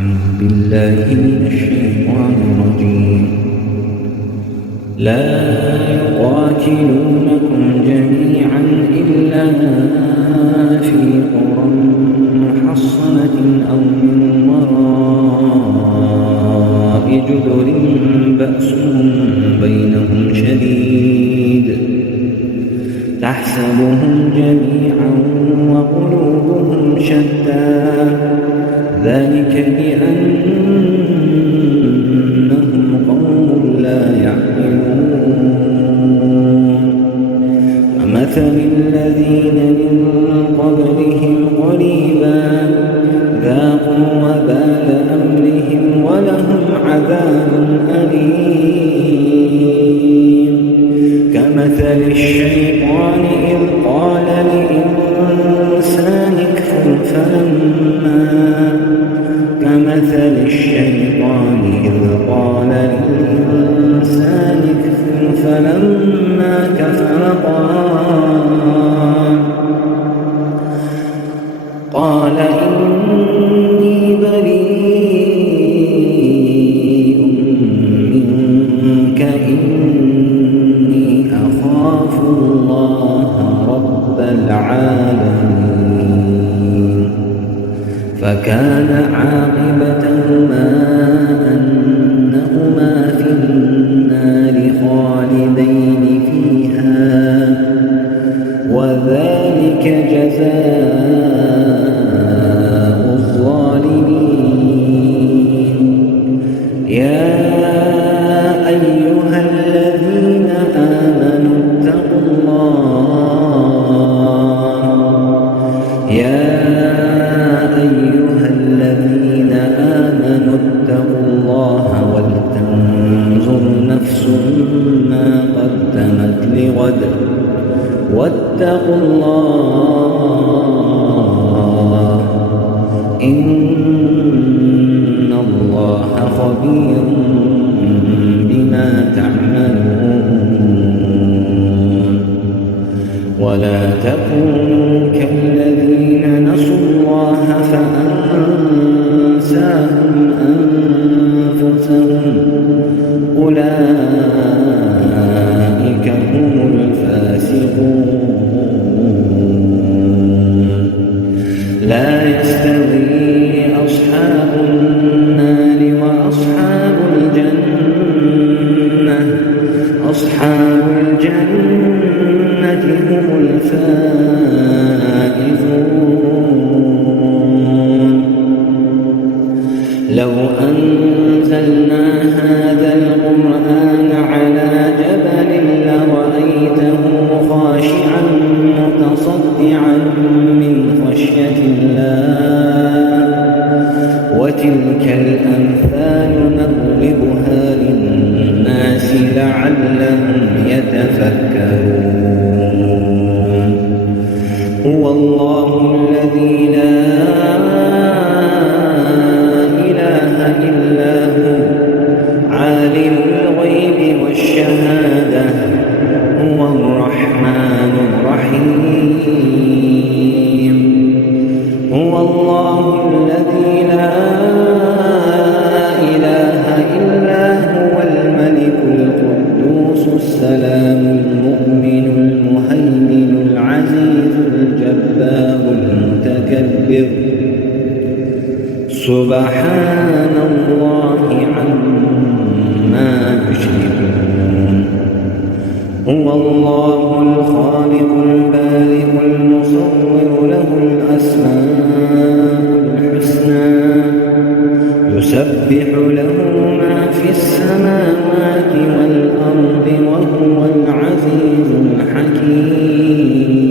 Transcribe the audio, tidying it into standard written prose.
أعوذ بالله من الشيطان الرجيم. لا يقاتلونكم جميعا إلا في قرى محصنة أو من وراء جدر بأسهم بينهم شديد تحسبهم جميعا وقلوبهم شتى ذلك بأنهم قوم لا يعقلون كمثل الذين من قبلهم قريبا ذاقوا وبال أمرهم ولهم عذاب أليم كمثل الشيطان إذ قال للإنسان اكفر فلما كفر قال إني بريء منك إني أخاف الله رب العالمين فكان عاقبتهما أنهما في النار خالدين فيها وذلك جزاء الظالمين. يا أيها الذين آمنوا اتقوا الله ولتنظر نفس ما قدمت لغد واتقوا الله إن الله خبير بما تعملون. ولا تكونوا كالذين نسوا الله فأنساهم أنفسهم أولئك هم الفاسقون. لا يستوي أصحاب النار وأصحاب الجنة أصحاب الجنة هم الفائزون. لو أنزلنا هذا القرآن على جبل لرأيته خاشعا متصدعا من خشية الله وتلك الأمثال نضربها للناس لعلهم يتفكرون. هو الله الذي لا إلا هو عالم الغيب والشهادة هو الرحمن الرحيم. هو الله الذي لا إله إلا هو الملك القدوس السلام المؤمن المهيمن العزيز الجبار المتكبر سبحان الله عما يشركون. هو الله الخالق البارئ المصور له الأسماء الحسنى يسبح له ما في السماوات والأرض وهو العزيز الحكيم.